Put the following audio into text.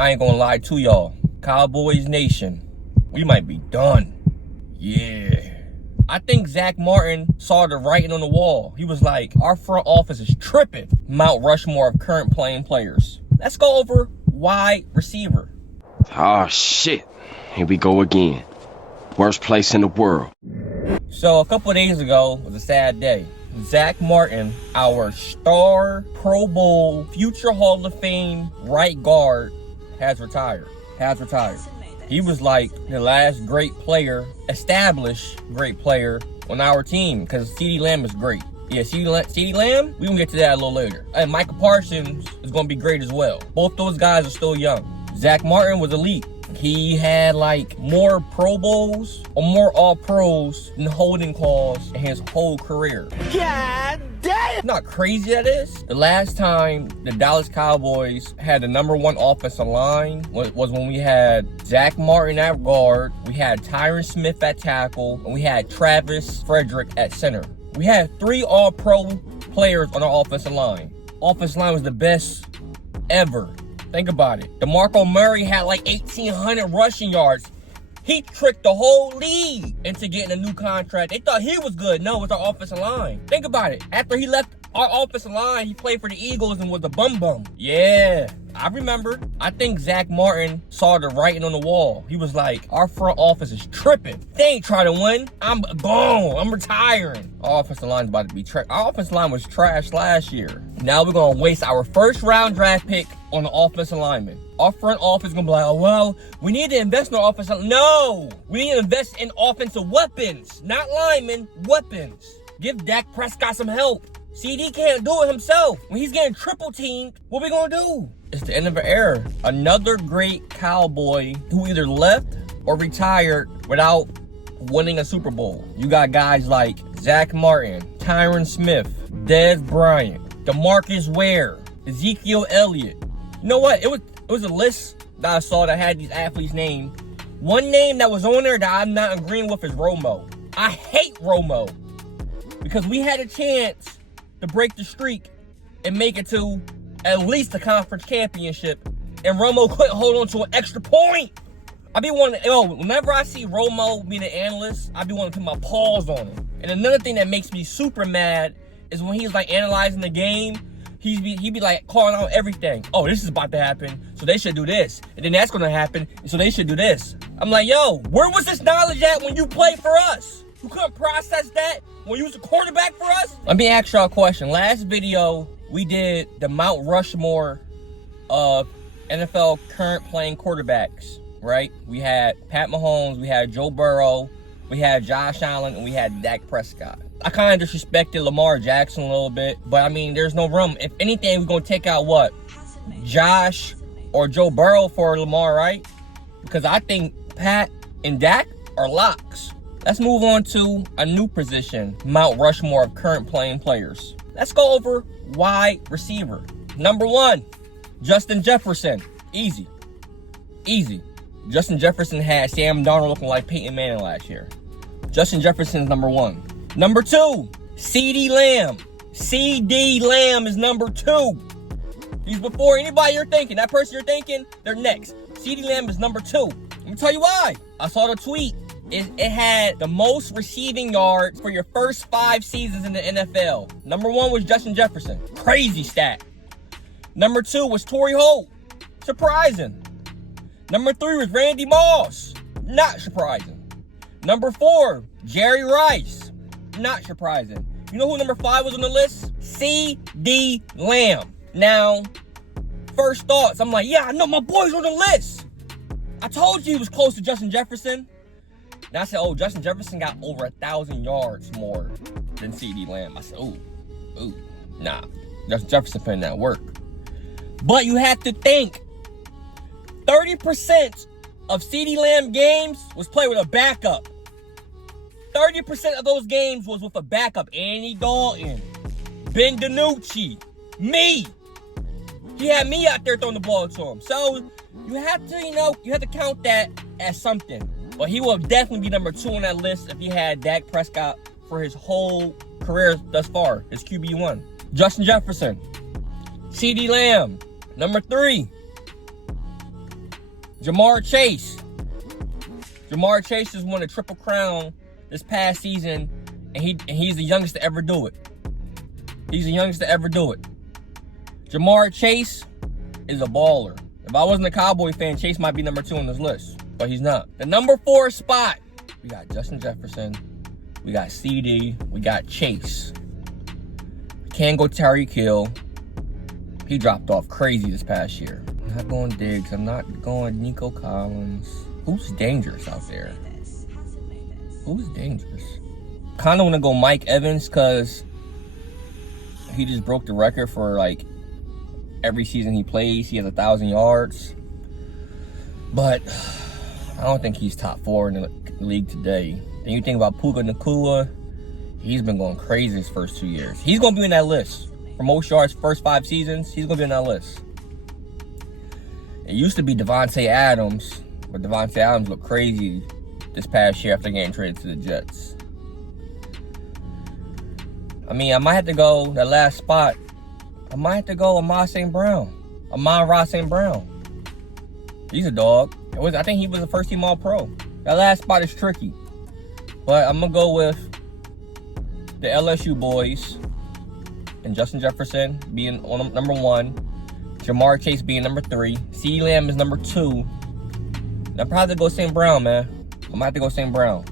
I ain't gonna lie to y'all. Cowboys Nation, we might be done. Yeah. I think Zack Martin saw the writing on the wall. He was like, our front office is tripping. Mount Rushmore of current playing players. Let's go over wide receiver. Oh, shit. Here we go again. Worst place in the world. So a couple of days ago was a sad day. Zack Martin, our star Pro Bowl, future Hall of Fame right guard, has retired. He was like the last great player, established great player on our team, because CeeDee Lamb is great. Yeah, CeeDee Lamb, we gonna get to that a little later. And Micah Parsons is gonna be great as well. Both those guys are still young. Zack Martin was elite. He had like more Pro Bowls or more All-Pros than holding calls in his whole career. God damn! Not crazy that is. The last time the Dallas Cowboys had the #1 offensive line was when we had Zack Martin at guard, we had Tyron Smith at tackle, and we had Travis Frederick at center. We had 3 All-Pro players on our offensive line. Offensive line was the best ever. Think about it. DeMarco Murray had like 1,800 rushing yards. He tricked the whole league into getting a new contract. They thought he was good. No, it's our offensive line. Think about it. After he left our offensive line, he played for the Eagles and was a bum. Yeah, I remember. I think Zack Martin saw the writing on the wall. He was like, our front office is tripping. They ain't trying to win. I'm gone. I'm retiring. Our offensive line's about to be trash. Our offensive line was trash last year. Now we're going to waste our first round draft pick on the offensive lineman. Our front office is going to be like, oh, well, we need to invest in our offensive. No, we need to invest in offensive weapons, not linemen, weapons. Give Dak Prescott some help. CD can't do it himself. When he's getting triple teamed, what we gonna do? It's the end of an era. Another great Cowboy who either left or retired without winning a Super Bowl. You got guys like Zack Martin, Tyron Smith, Dez Bryant, DeMarcus Ware, Ezekiel Elliott. You know what? It was a list that I saw that had these athletes' names. One name that was on there that I'm not agreeing with is Romo. I hate Romo because we had a chance to break the streak and make it to at least the conference championship, and Romo couldn't hold on to an extra point. I be wanting, whenever I see Romo being an analyst, I be wanting to put my paws on him. And another thing that makes me super mad is when he's like analyzing the game, he be like calling out everything. Oh, this is about to happen, so they should do this. And then that's gonna happen, so they should do this. I'm like, yo, where was this knowledge at when you played for us? You couldn't process that when you was a quarterback for us? Let me ask y'all a question. Last video, we did the Mount Rushmore of NFL current playing quarterbacks, right? We had Pat Mahomes, we had Joe Burrow, we had Josh Allen, and we had Dak Prescott. I kind of disrespected Lamar Jackson a little bit, but I mean, there's no room. If anything, we're going to take out what? Josh or Joe Burrow for Lamar, right? Because I think Pat and Dak are locks. Let's move on to a new position, Mount Rushmore of current playing players. Let's go over wide receiver. #1, Justin Jefferson. Easy. Justin Jefferson had Sam Darnold looking like Peyton Manning last year. Justin Jefferson is #1. #2, CeeDee Lamb. CeeDee Lamb is #2. He's before anybody you're thinking. That person you're thinking, they're next. CeeDee Lamb is #2. Let me tell you why. I saw the tweet. It had the most receiving yards for your first 5 seasons in the NFL. #1 was Justin Jefferson. Crazy stat. #2 was Torrey Holt. Surprising. #3 was Randy Moss. Not surprising. #4, Jerry Rice. Not surprising. You know who #5 was on the list? CeeDee Lamb. Now, first thoughts, I'm like, yeah, I know my boy's on the list. I told you he was close to Justin Jefferson. And I said, oh, Justin Jefferson got over 1,000 yards more than CeeDee Lamb. I said, nah. Justin Jefferson putting that work. But you have to think, 30% of CeeDee Lamb games was played with a backup. 30% of those games was with a backup. Andy Dalton, Ben DiNucci, me. He had me out there throwing the ball to him. So you have to count that as something. But he will definitely be #2 on that list if he had Dak Prescott for his whole career thus far, his QB1. Justin Jefferson, CeeDee Lamb, #3. Jamar Chase. Jamar Chase just won a Triple Crown this past season, and he's the youngest to ever do it. He's the youngest to ever do it. Jamar Chase is a baller. If I wasn't a Cowboy fan, Chase might be number 2 on this list, but he's not. The number 4 spot, we got Justin Jefferson, we got CD, we got Chase. Can't go Tyreek Hill. He dropped off crazy this past year. I'm not going Diggs. I'm not going Nico Collins. Who's dangerous out there? Who's dangerous? Kind of want to go Mike Evans because he just broke the record for like every season he plays. He has 1,000 yards. But I don't think he's top 4 in the league today. Then you think about Puka Nacua. He's been going crazy his first 2 years. He's going to be in that list. For most yards, first 5 seasons, he's going to be in that list. It used to be Devontae Adams, but Devontae Adams looked crazy this past year after getting traded to the Jets. I mean, I might have to go that last spot. I might have to go Amon-Ra St. Brown. He's a dog. I think he was a first-team All-Pro. That last spot is tricky. But I'm going to go with the LSU boys and Justin Jefferson being on number 1. Jamar Chase being number 3. CeeDee Lamb is number 2. And I'll probably go St. Brown, man. I might have to go St. Brown.